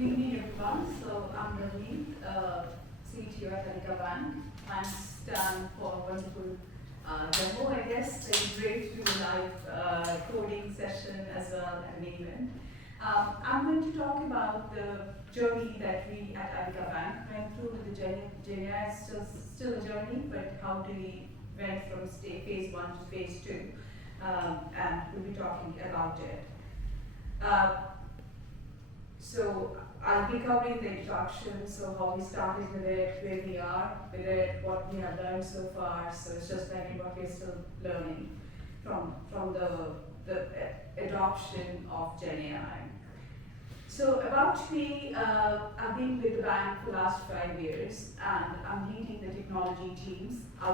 Good evening, everyone. So I'm Ravneet, CTO at Allica Bank. Thanks, Dan, for a wonderful demo, I guess. It's great to do a live coding session as well and an event. I'm going to talk about the journey that we at Allica Bank went through with the journey. It's still a journey, but how do we went from phase 1 to phase 2, and we'll be talking about it. So I'll be covering the introduction, so how we started with it, where we are with it, what we have learned so far. So it's just like what we're still learning from the adoption of GenAI. So about me, I've been with the bank for the last 5 years, and I'm leading the technology teams. I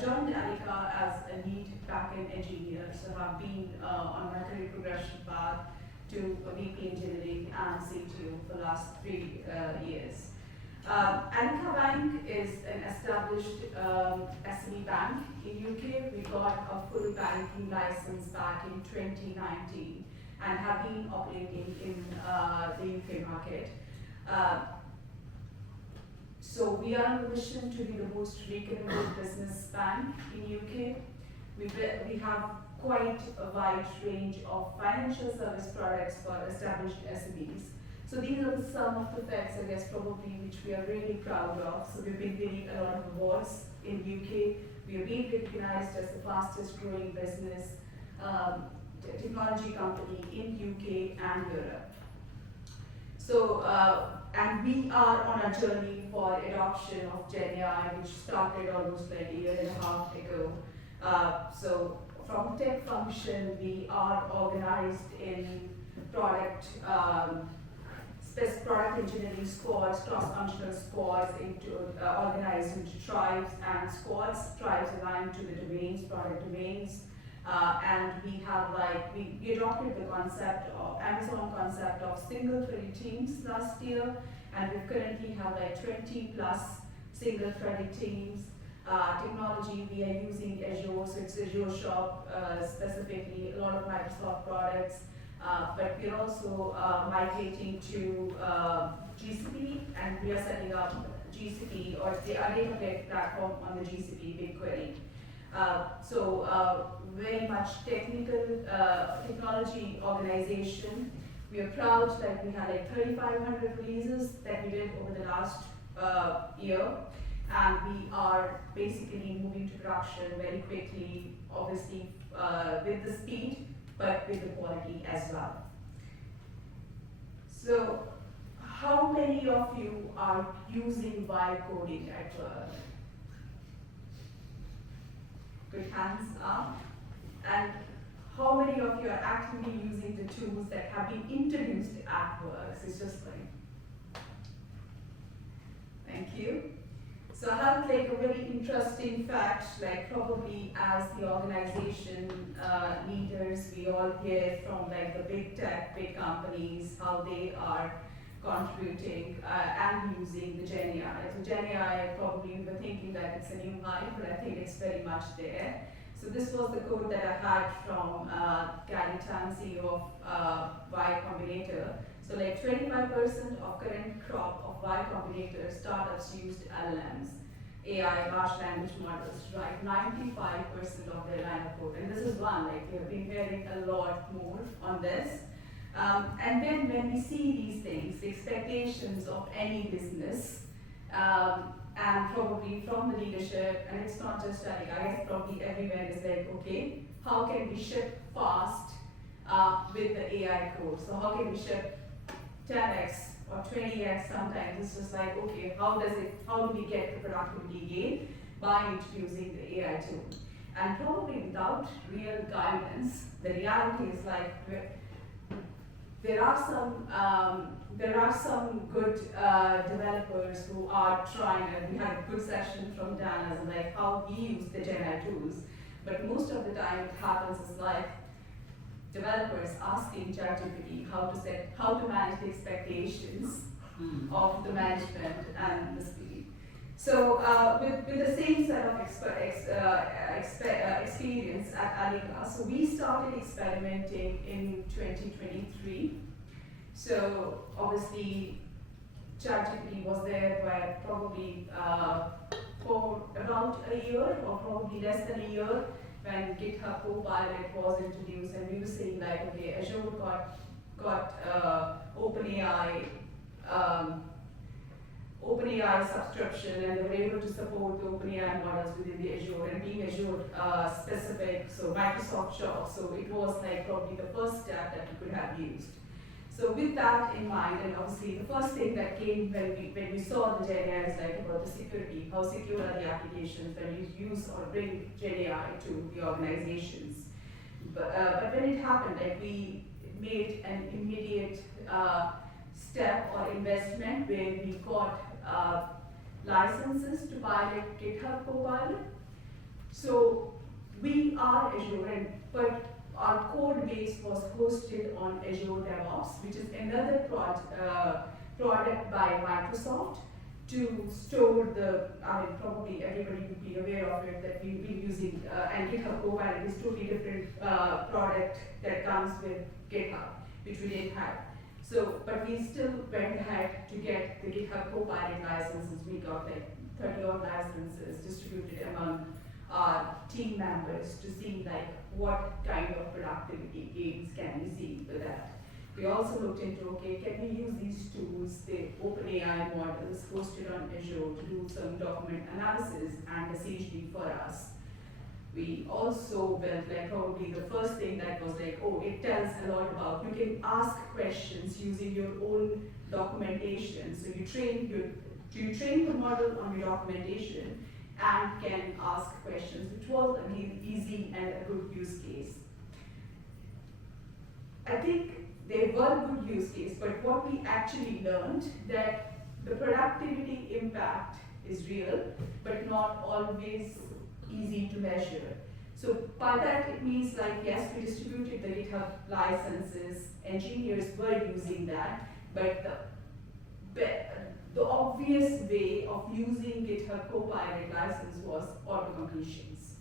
joined Allica as a Lead Backend Engineer, so I've been on my career progression path to VP Engineering and CTO for the last 3 years. Allica Bank is an established SME bank in UK. We got a full banking license back in 2019 and have been operating in the UK market. So we are on a mission to be the most recommended business bank in UK. We have quite a wide range of financial service products for established SMEs. So these are some of the facts, I guess, probably which we are really proud of. So we've been winning a lot of awards in UK. We are being recognized as the fastest growing business technology company in UK and Europe. So, and we are on a journey for adoption of GenAI, which started almost like a year and a half ago. So from tech function, we are organized in product engineering squads, cross-functional squads, organized into tribes and squads. Tribes aligned to the domains, product domains. And we have we adopted the concept of Amazon concept of single-threaded teams last year, and we currently have 20 plus single-threaded teams. Technology, we are using Azure, so it's Azure Shop specifically, a lot of Microsoft products, but we're also migrating to GCP, and we are setting up GCP or the data platform on the GCP BigQuery. So very much technical technology organization. We are proud that we had 3,500 releases that we did over the last year, and we are basically moving to production very quickly, obviously with the speed, but with the quality as well. So how many of you are using vibe coding at work? Good hands up. And how many of you are actively using the tools that have been introduced at work? So it's just thank you. So I have a very interesting fact, probably as the organization leaders, we all hear from the big tech, big companies, how they are contributing and using the GenAI. So GenAI, probably we were thinking that it's a new hype, but I think it's very much there. So this was the quote that I had from Gary Tan, CEO of Y Combinator. So 25% of current crop of Y Combinator startups used LLMs, AI, large language models, to write 95% of their line of code. And this is one, we have been hearing a lot more on this. And then when we see these things, the expectations of any business, and probably from the leadership, and it's not just I guess probably everywhere is okay, how can we ship fast with the AI code? So how can we ship 10x or 20x sometimes? It's just okay, how do we get the productivity gain by introducing the AI tool? And probably without real guidance, the reality is there are some good developers who are trying, and we had a good session from Dan as how he used the GenAI tools, but most of the time it happens is developers asking ChatGPT how to manage the expectations of the management and the speed. So with the same set of experience at Allica, so we started experimenting in 2023. So obviously, ChatGPT was there by probably for about a year or probably less than a year when GitHub Copilot was introduced, and we were saying like, okay, Azure got OpenAI um, OpenAI subscription, and they were able to support the OpenAI models within the Azure, and being Azure specific, so Microsoft shop, so it was like probably the first step that you could have used. So with that in mind, and obviously the first thing that came when we saw the GenAI is like about the security, how secure are the applications when you use or bring GenAI to the organizations. But when it happened, like we made an immediate step or investment where we got licenses to pilot GitHub Copilot. So we are Azure, but our code base was hosted on Azure DevOps, which is another product by Microsoft to store the, probably everybody would be aware of it, that we've been using, and GitHub Copilot is totally different product that comes with GitHub, which we didn't have. So, but we still went ahead to get the GitHub Copilot licenses. We got like 30 odd licenses distributed among our team members to see like what kind of productivity gains can we see with that. We also looked into, okay, can we use these tools, the OpenAI models hosted on Azure to do some document analysis and essentially for us. We also built like probably the first thing that was like, oh, it tells a lot about, you can ask questions using your own documentation. So you train the model on your documentation and can ask questions, which was an easy and a good use case. I think they were good use case, but what we actually learned that the productivity impact is real, but not always easy to measure. So by that it means like, yes, we distributed the GitHub licenses, engineers were using that, but the obvious way of using GitHub Copilot license was auto-completions.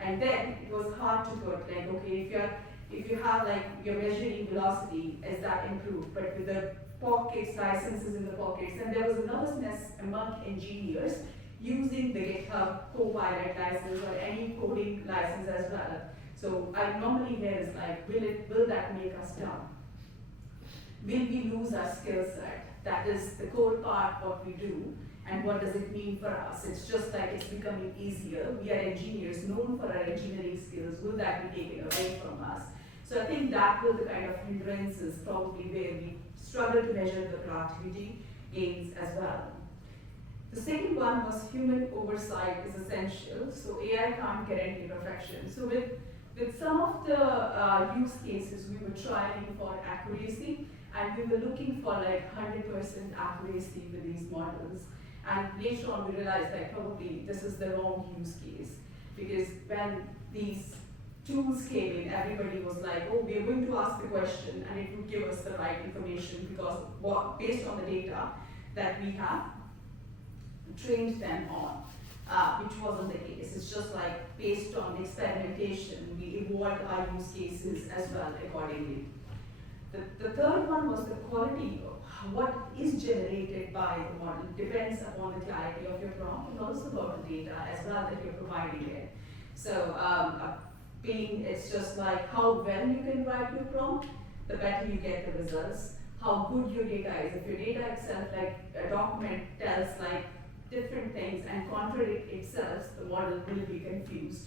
And then it was hard to put like, okay, if you have like, you're measuring velocity, is that improved? But with the pockets, licenses in the pockets, and there was a nervousness among engineers using the GitHub Copilot license or any coding license as well. So I normally hear is like, will that make us dumb? Will we lose our skill set? That is the core part what we do, and what does it mean for us? It's just like it's becoming easier. We are engineers known for our engineering skills. Will that be taken away from us? So I think that were the kind of hindrances probably where we struggle to measure the productivity gains as well. The second one was human oversight is essential. So AI can't guarantee perfection. So with some of the use cases, we were trying for accuracy, and we were looking for like 100% accuracy with these models. And later on, we realized that probably this is the wrong use case, because when these tools came in, everybody was like, oh, we are going to ask the question and it would give us the right information because based on the data that we have trained them on, which wasn't the case. It's just like based on the experimentation, we evolved our use cases as well accordingly. The third one was the quality of what is generated by the model depends upon the clarity of your prompt and also about the data as well that you're providing it. So it's just like how well you can write your prompt, the better you get the results. How good your data is. If your data itself, like a document tells like different things and contradict itself, the model will be confused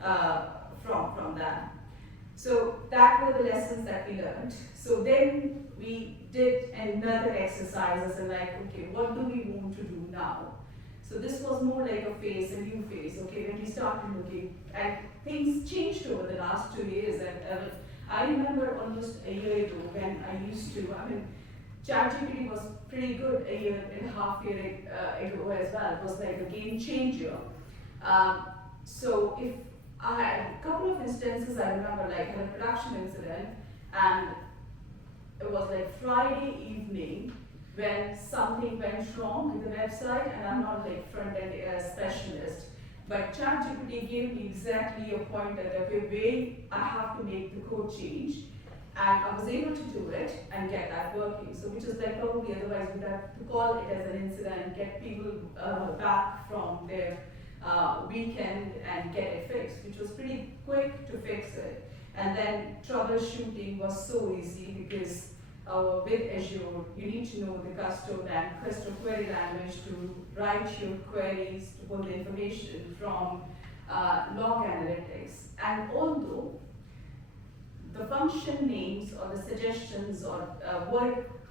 from that. So that were the lessons that we learned. So then we did another exercise as like, okay, what do we want to do now? So this was more like a new phase, okay, when we started looking, and things changed over the last 2 years. And I remember almost a year ago when ChatGPT was pretty good a year and a half ago as well. It was like a game changer. So if I had a couple of instances, I remember like a production incident, and it was like Friday evening when something went wrong with the website, and I'm not like front-end specialist, but ChatGPT gave me exactly a pointer that the way I have to make the code change, And I was able to do it and get that working. So which is like probably otherwise we'd have to call it as an incident, get people back from their weekend and get it fixed, which was pretty quick to fix it. And then troubleshooting was so easy because with Azure, you need to know the custom and custom query language to write your queries, to pull the information from log analytics. And although the function names or the suggestions or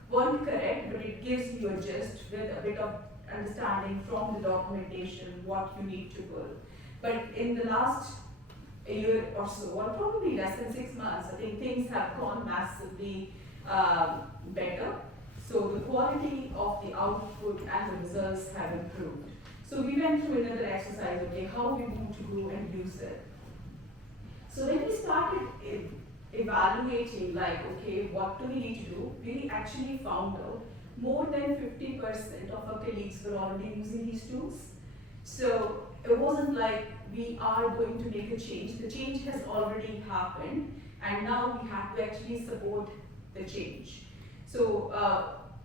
weren't correct, but it gives you a gist with a bit of understanding from the documentation what you need to pull. But in the last year or so, or probably less than 6 months, I think things have gone massively better. So the quality of the output and the results have improved. So we went through another exercise, okay, how we want to go and use it. So when we started evaluating, like, okay, what do we need to do, we actually found out more than 50% of our colleagues were already using these tools. So it wasn't like we are going to make a change. The change has already happened, and now we have to actually support the change. So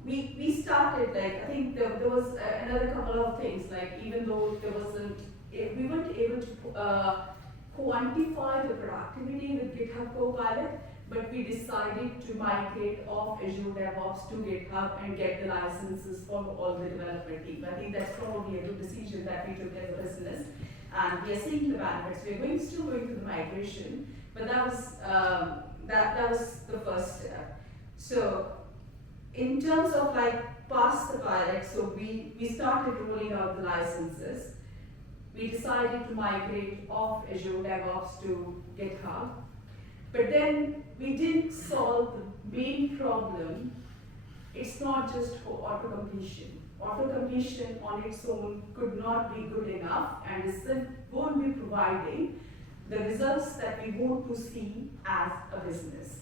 we started, like, I think there was another couple of things, like even though there wasn't, we weren't able to quantify the productivity with GitHub Copilot, but we decided to migrate off Azure DevOps to GitHub and get the licenses for all the development team. I think that's probably a good decision that we took as a business, and we are seeing the benefits. We're still going through the migration, but that was that was the first step. So in terms of like past the pilot, so we started rolling out the licenses. We decided to migrate off Azure DevOps to GitHub. But then we didn't solve the main problem. It's not just for auto-completion. Auto-completion on its own could not be good enough, and it won't be providing the results that we want to see as a business.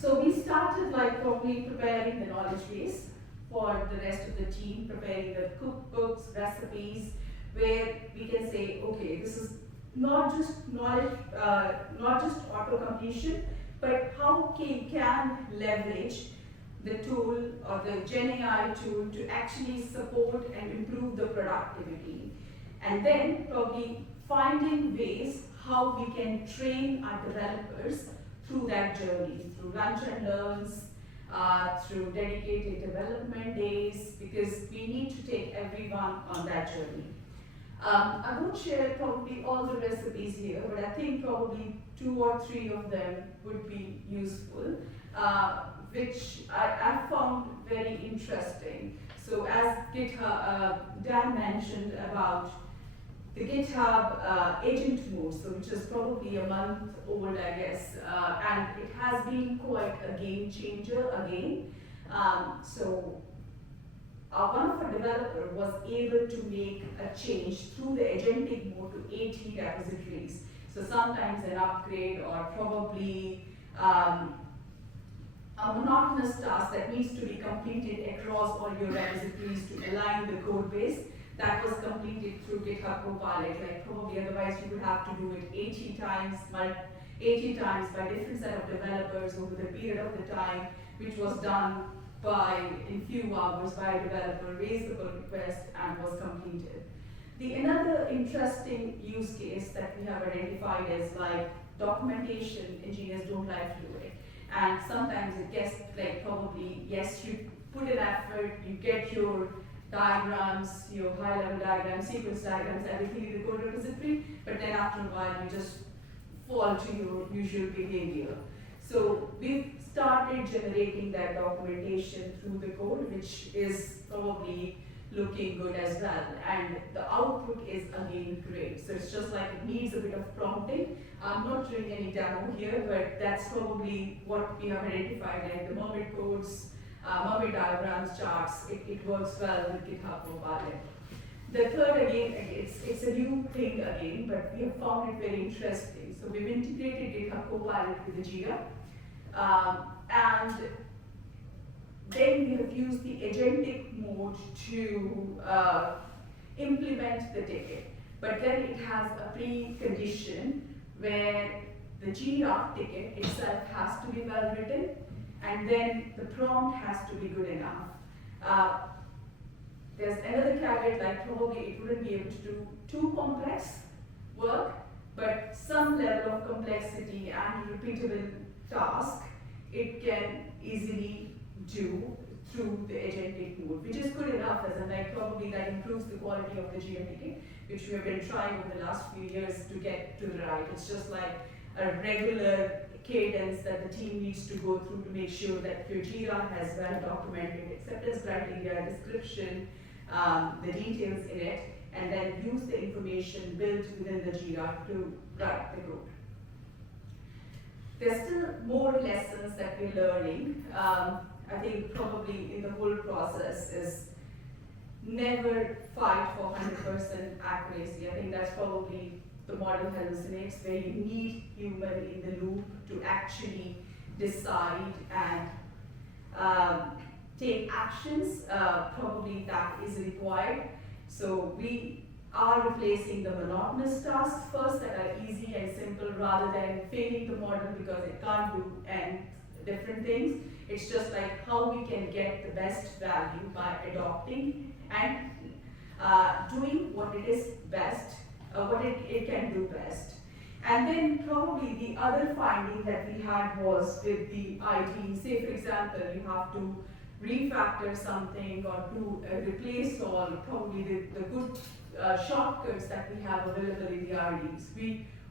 So we started like probably preparing the knowledge base for the rest of the team, preparing the cookbooks, recipes, where we can say, okay, this is not just knowledge, not just auto-completion, but how we can leverage the tool or the GenAI tool to actually support and improve the productivity. And then probably finding ways how we can train our developers through that journey, through lunch and learns, through dedicated development days, because we need to take everyone on that journey. I won't share probably all the recipes here, but I think probably 2 or 3 of them would be useful, which I found very interesting. So as GitHub, Dan mentioned about the GitHub agent mode, so which is probably a month old, I guess, and it has been quite a game changer again. So one of our developers was able to make a change through the agentic mode to 80 repositories. So sometimes an upgrade or probably a monotonous task that needs to be completed across all your repositories to align the code base, that was completed through GitHub Copilot. Like probably otherwise you would have to do it 80 times by different set of developers over the period of the time, which was done in few hours by a developer, raised the pull request and was completed. Another interesting use case that we have identified is like documentation engineers don't like to do it. And sometimes it gets like probably, yes, you put an effort, you get your diagrams, your high-level diagrams, sequence diagrams, everything in the code repository, but then after a while you just fall to your usual behavior. So we've started generating that documentation through the code, which is probably looking good as well. And the output is again great. So it's just like it needs a bit of prompting. I'm not doing any demo here, but that's probably what we have identified, like the mermaid codes, mermaid diagrams, charts. It works well with GitHub Copilot. The third again, it's a new thing again, but we have found it very interesting. So we've integrated GitHub Copilot with the Jira. And then we have used the agentic mode to implement the ticket. But then it has a precondition where the Jira ticket itself has to be well written, and then the prompt has to be good enough. There's another caveat, like probably it wouldn't be able to do too complex work, but some level of complexity and repeatable task it can easily do through the agentic mode, which is good enough, as in like probably that improves the quality of the Jira ticket, which we have been trying over the last few years to get to the right. It's just like a regular cadence that the team needs to go through to make sure that your Jira has well documented acceptance criteria, description, the details in it, and then use the information built within the Jira to write the code. There's still more lessons that we're learning. I think probably in the whole process is never fight for 100% accuracy. I think that's probably the model hallucinates, where you need human in the loop to actually decide and take actions. Probably that is required. So we are replacing the monotonous tasks first that are easy and simple, rather than failing the model because it can't do and different things. It's just like how we can get the best value by adopting and doing what it is best, what it can do best. And then probably the other finding that we had was with the ID, say for example, you have to refactor something or to replace all probably the good shortcuts that we have available in the RDs.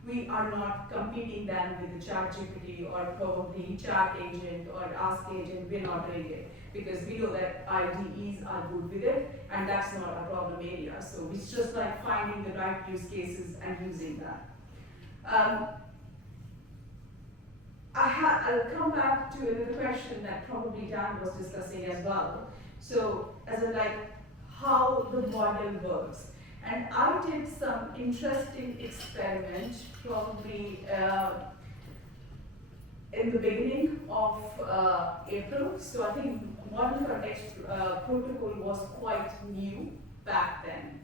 We are not competing them with the chat GPT or probably chat agent or ask agent. We're not doing it because we know that IDEs are good with it, and that's not a problem area. So it's just like finding the right use cases and using that. I'll come back to another question that probably Dan was discussing as well. So as in like how the model works. And I did some interesting experiment probably in the beginning of April. So I think model context protocol was quite new back then.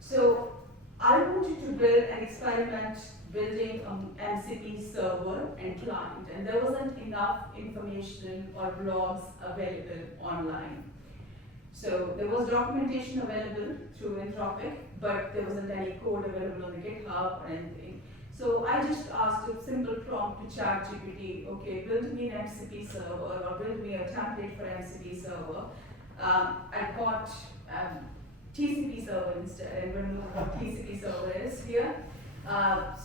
So I wanted to build an experiment building an MCP server and client, and there wasn't enough information or blogs available online. So there was documentation available through Anthropic, but there wasn't any code available on the GitHub or anything. So I just asked a simple prompt to ChatGPT, okay, build me an MCP server or build me a template for MCP server. I got TCP server instead, and we know what TCP server is here. I've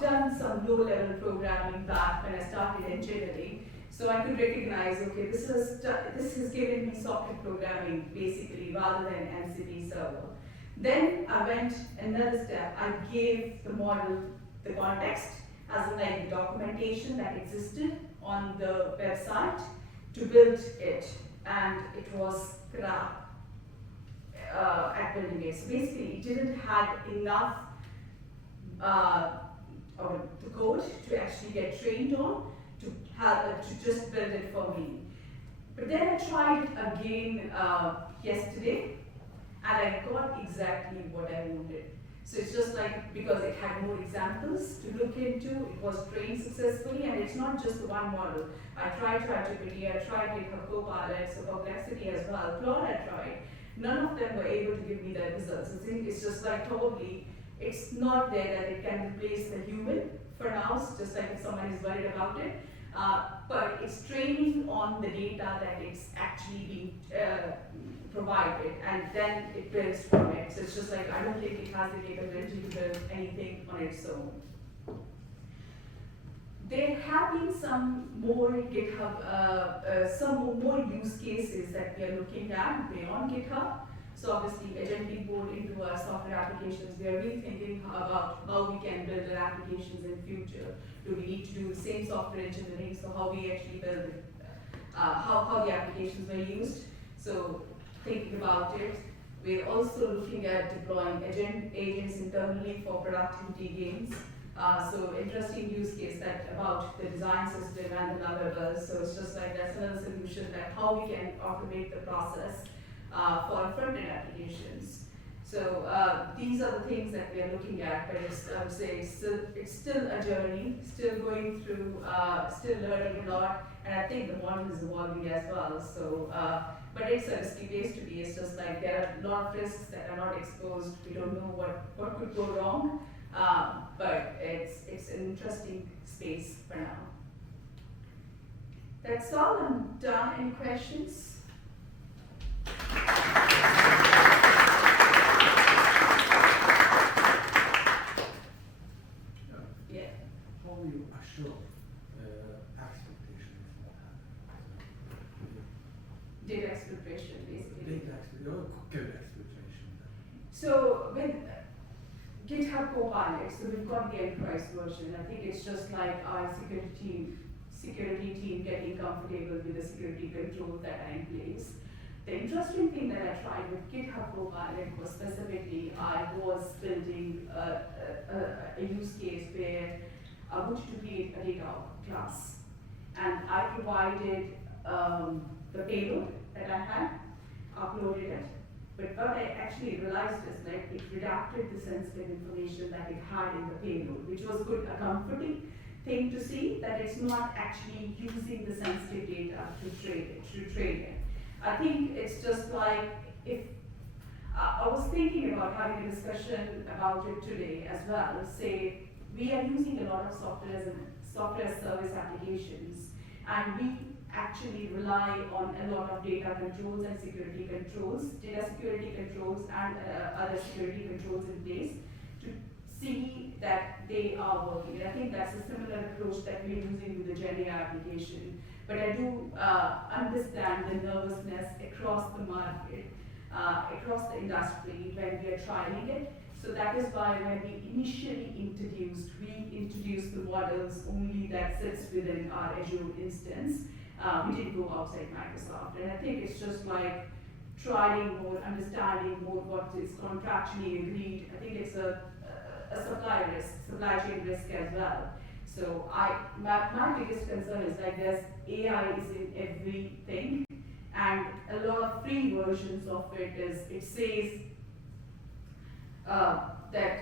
done some low-level programming back when I started engineering. So I could recognize, okay, this has given me software programming basically rather than MCP server. Then I went another step. I gave the model the context, as in like the documentation that existed on the website to build it, and it was crap at building it. So basically, it didn't have enough the code to actually get trained on to just build it for me. But then I tried it again yesterday, and I got exactly what I wanted. So it's just like, because it had more examples to look into, it was trained successfully, and it's not just the one model. I tried ChatGPT, I tried GitHub Copilot, so Perplexity as well, Claude I tried. None of them were able to give me the results. I think it's just like probably it's not there that it can replace the human for now, it's just like if someone is worried about it. But it's training on the data that it's actually being provided, and then it builds from it. So it's just like, I don't think it has the capability to build anything on its own. There have been some more GitHub, some more use cases that we are looking at beyond GitHub. So obviously, agentic board into our software applications, we are really thinking about how we can build our applications in future. Do we need to do the same software engineering? So how we actually build it, how the applications were used. So thinking about it, we're also looking at deploying agents internally for productivity gains. So interesting use case that about the design system and the deliverables. So it's just like that's another solution that how we can automate the process for front-end applications. So these are the things that we are looking at, but I would say it's still a journey, still going through, still learning a lot, and I think the model is evolving as well. So, but it's a risky place to be. It's just like there are a lot of risks that are not exposed. We don't know what could go wrong, but it's an interesting space for now. That's all. I'm done. Any questions? How do you assure expectation is not happening? Data exploitation, basically. Code exploitation. So with GitHub Copilot, so we've got the enterprise version. I think it's just like our security team getting comfortable with the security controls that are in place. The interesting thing that I tried with GitHub Copilot was specifically I was building a use case where I wanted to create a data class, and I provided the payload that I had, uploaded it, but what I actually realized is like it redacted the sensitive information that it had in the payload, which was good, a comforting thing to see that it's not actually using the sensitive data to trade it. I think it's just like if I was thinking about having a discussion about it today as well. Say we are using a lot of software as service applications, and we actually rely on a lot of data controls and security controls, data security controls and other security controls in place to see that they are working. And I think that's a similar approach that we're using with the GenAI application. But I do understand the nervousness across the market, across the industry when we are trialing it. So that is why when we initially we introduced the models only that sits within our Azure instance. We didn't go outside Microsoft. And I think it's just like trialing more, understanding more what is contractually agreed. I think it's a supply chain risk as well. So my biggest concern is like AI is in everything, and a lot of free versions of it says that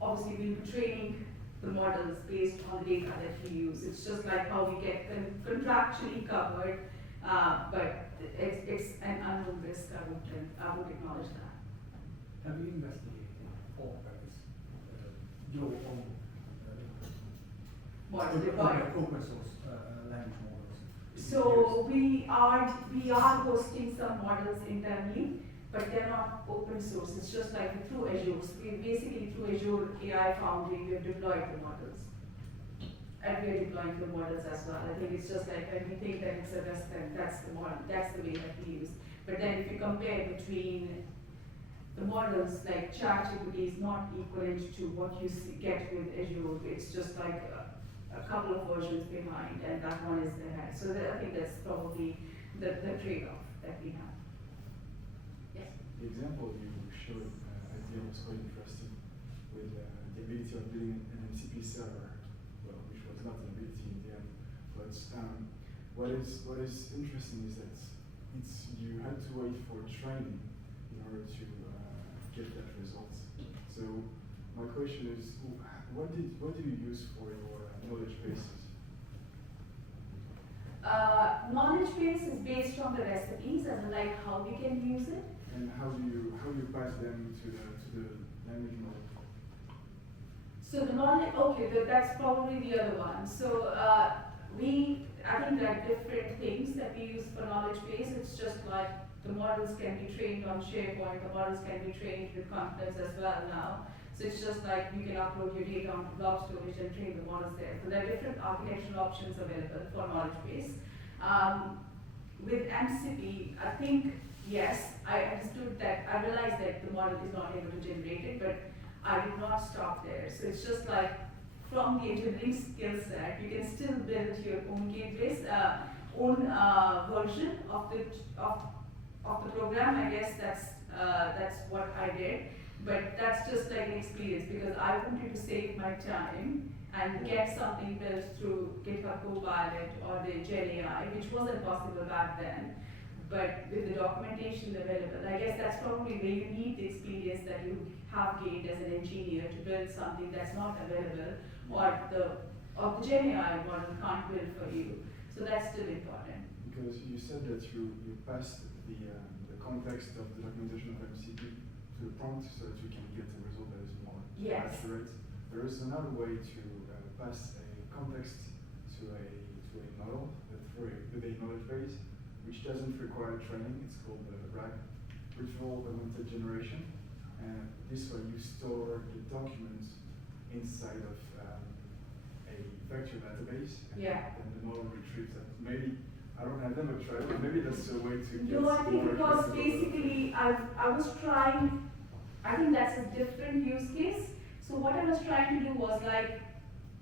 obviously we'll be training the models based on the data that we use. It's just like how we get contractually covered, but it's an unknown risk. I would acknowledge that. Have you investigated on-premise your own open source language models? So we are hosting some models internally, but they're not open source. It's just like through Azure. So we basically through Azure AI Foundry, we have deployed the models. And we are deploying the models as well. I think it's just like when we think that it's a risk, then that's the model, that's the way that we use. But then if you compare between the models, like ChatGPT is not equivalent to what you get with Azure. It's just like a couple of versions behind, and that one is ahead. So I think that's probably the trade-off that we have. Yes? The example you showed at the end was quite interesting with the ability of building an MCP server, well, which was not an ability in the end. But what is interesting is that you had to wait for training in order to get that result. So my question is, what do you use for your knowledge bases? Knowledge base is based on the recipes and like how we can use it. And how do you pass them to the language model? So the knowledge, okay, that's probably the other one. So I think there are different things that we use for knowledge base. It's just like the models can be trained on SharePoint, the models can be trained with Confluence as well now. So it's just like you can upload your data onto blob storage and train the models there. So there are different architectural options available for knowledge base. With MCP, I think, yes, I understood that, I realized that the model is not able to generate it, but I did not stop there. So it's just like from the engineering skill set, you can still build your own gateways, own version of the program. I guess that's what I did. But that's just like an experience because I wanted to save my time and get something built through GitHub Copilot or the GenAI, which wasn't possible back then. but with the documentation available, I guess that's probably where you need the experience that you have gained as an engineer to build something that's not available, or the Gen AI model can't build for you. So that's still important. Because you said that you passed the context of the documentation of MCP to the prompt so that you can get a result that is more Yes. accurate. There is another way to pass a context to a model with a knowledge base, which doesn't require training. It's called RAG, Retrieval Augmented Generation. And this way you store the documents inside of a vector database, and then the model retrieves that. Maybe, I don't have them a trial, but maybe that's a way to get No, I think more it was accessible. basically, I was trying, I think that's a different use case. So what I was trying to do was like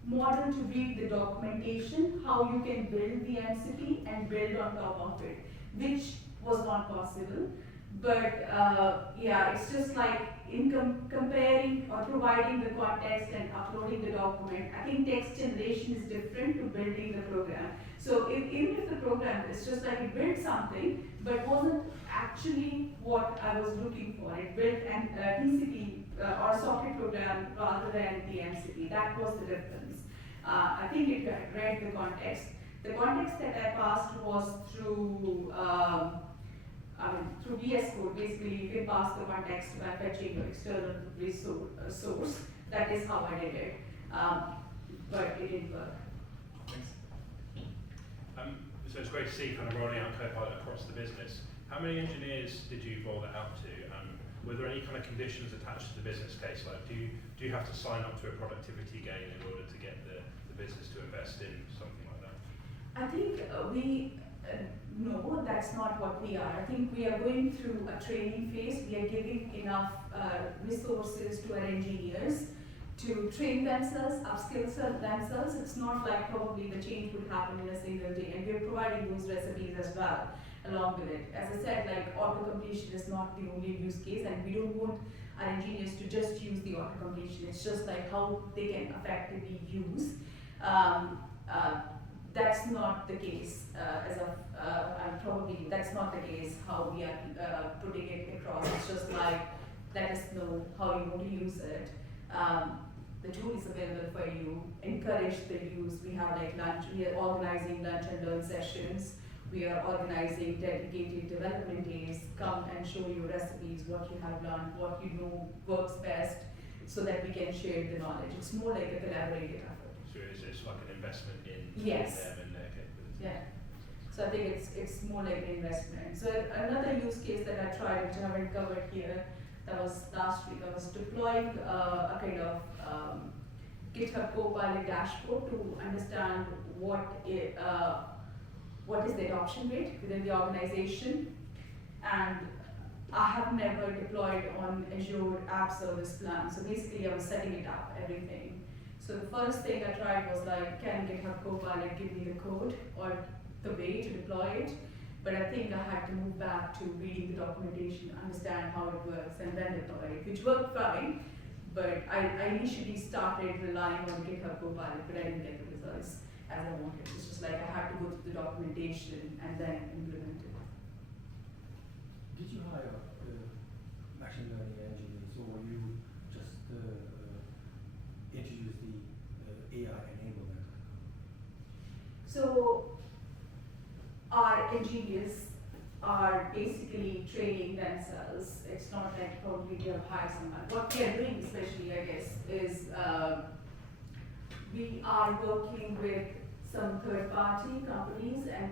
model to read the documentation, how you can build the MCP and build on top of it, which was not possible. But yeah, it's just like in comparing or providing the context and uploading the document. I think text generation is different to building the program. So even if the program is just like it built something, but wasn't actually what I was looking for. It built an TCP or socket program rather than the MCP. That was the difference. I think it read the context. The context that I passed was through through VS Code. Basically, you can pass the context by fetching your external source. That is how I did it. But it didn't work. Thanks. So it's great to see kind of rolling out Copilot across the business. How many engineers did you roll that out to? Were there any kind of conditions attached to the business case? Like, do you have to sign up to a productivity gain in order to get the business to invest in something like that? I think no, that's not what we are. I think we are going through a training phase. We are giving enough resources to our engineers to train themselves, upskill themselves. It's not like probably the change would happen in a single day, and we're providing those recipes as well along with it. As I said, like auto-completion is not the only use case, and we don't want our engineers to just use the auto-completion. It's just like how they can effectively use. That's not the case that's not the case how we are putting it across. It's just like, let us know how you want to use it. The tool is available for you. Encourage the use. We have like lunch. We are organizing lunch and learn sessions. We are organizing dedicated development days. Come and show you recipes, what you have learned, what you know works best, so that we can share the knowledge. It's more like a collaborative effort. So it's like an investment in Yes. them and their capabilities. Yeah. So I think it's more like an investment. So another use case that I tried, which I haven't covered here, that was last week. I was deploying a kind of GitHub Copilot dashboard to understand what is the adoption rate within the organization. And I have never deployed on Azure App Service Plan. So basically I was setting it up, everything. So the first thing I tried was like, can GitHub Copilot give me the code or the way to deploy it? But I think I had to move back to reading the documentation, understand how it works, and then deploy it, which worked fine. But I initially started relying on GitHub Copilot, but I didn't get the results as I wanted. It's just like I had to go through the documentation and then implement it. Did you hire machine learning engineers, or you just introduce the AI enablement? So our engineers are basically training themselves. It's not like probably they have hired someone. What we are doing especially, I guess, is we are working with some third-party companies and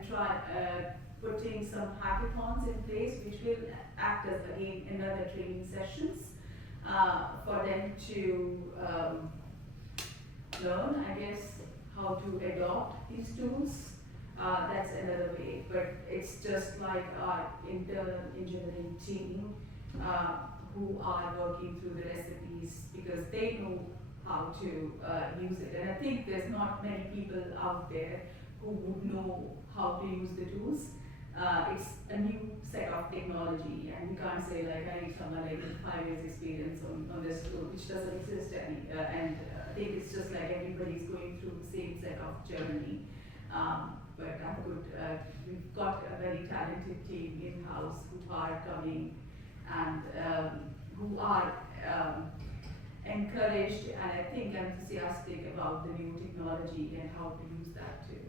putting some hackathons in place, which will act as, again, another training sessions for them to learn, I guess, how to adopt these tools. That's another way, but it's just like our internal engineering team who are working through the recipes because they know how to use it. And I think there's not many people out there who would know how to use the tools. It's a new set of technology, and we can't say like I need someone like with 5 years experience on this tool, which doesn't exist any. And I think it's just like everybody's going through the same set of journey. but we've got a very talented team in-house who are coming and who are encouraged and I think enthusiastic about the new technology and how to use that too.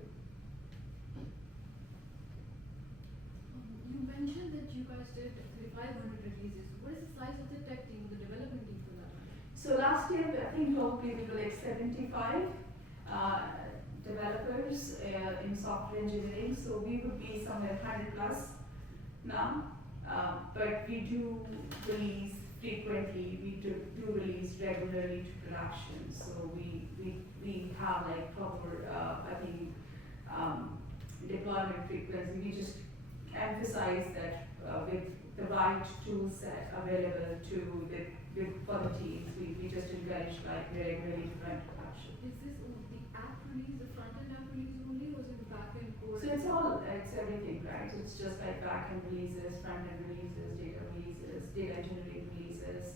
You mentioned that you guys did 3,500 releases. What is the size of the tech team, the development team for that? So last year, I think probably we were like 75 developers in software engineering, so we would be somewhere 100 plus now. But we do release frequently, we do release regularly to production. So we have like proper, I think, deployment frequency. We just emphasize that with the right tool set available for the teams, we just encourage like regularly to run production. Is this the app release, the front-end app release only, or is it back-end core? So it's everything, right? So it's just like back-end releases, front-end releases, data engineering releases,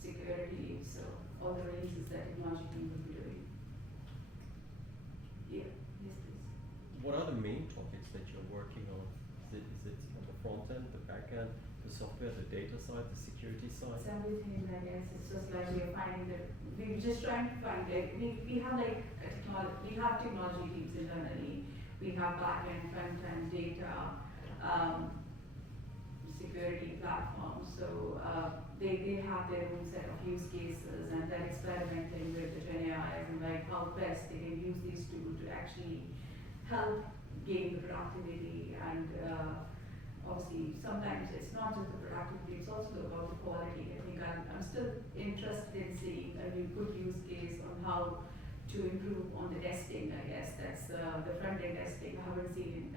security, so all the releases that technology team will be doing. Yeah, yes please. What are the main topics that you're working on? Is it on the front end, the back end, the software, the data side, the security side? It's everything, I guess. It's just like we're finding that we're just trying to find like we have like we have technology teams internally. We have back-end, front-end data, security platforms. So they have their own set of use cases and they're experimenting with the Gen AI and like how best they can use these tools to actually help gain the productivity and obviously sometimes it's not just the productivity, it's also about the quality. I think I'm still interested in seeing a new good use case on how to improve on the testing, I guess. That's the front-end testing. I haven't seen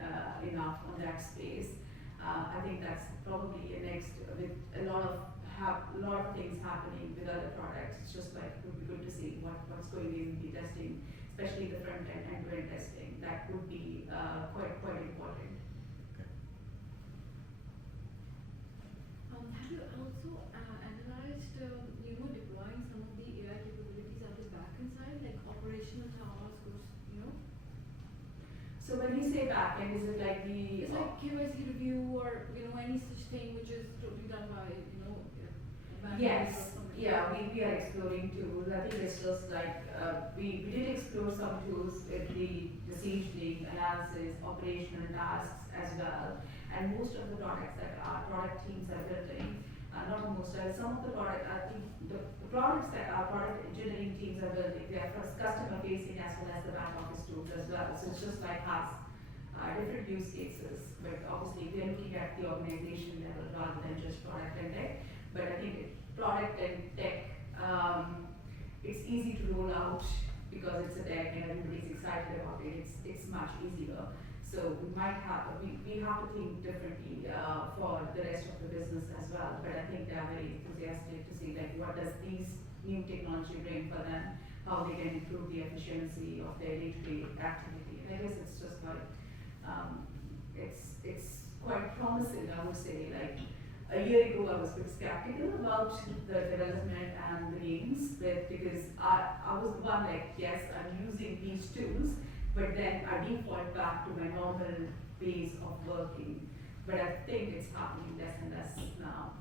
enough on that space. I think that's probably next with a lot of things happening with other products. It's just like it would be good to see what's going in the testing, especially the front-end end-to-end testing. That would be quite important. Okay. Have you also analyzed, deploying some of the AI capabilities at the backend side, like operational tasks, So when you say backend, is it like the It's like KYC review or, any such thing which is totally done by, a manual or Yes, something. yeah, we are exploring tools. I think it's just like, we did explore some tools with the decisioning, analysis, operational tasks as well. And most of the products that our product teams are building, not most, some of the product, I think the products that our product engineering teams are building, they are first customer facing as well as the back office tools as well. So it's just like us, different use cases, but obviously we are looking at the organization level rather than just product and tech. But I think product and tech, it's easy to roll out because it's a tech and everybody's excited about it. It's much easier. So we have to think differently for the rest of the business as well. But I think they are very enthusiastic to see like what does these new technology bring for them, how they can improve the efficiency of their day-to-day activity. And I guess it's just like it's quite promising, I would say. Like a year ago, I was a bit skeptical about the development and the games, because I was the one like, yes, I'm using these tools, but then I default back to my normal ways of working. But I think it's happening less and less now.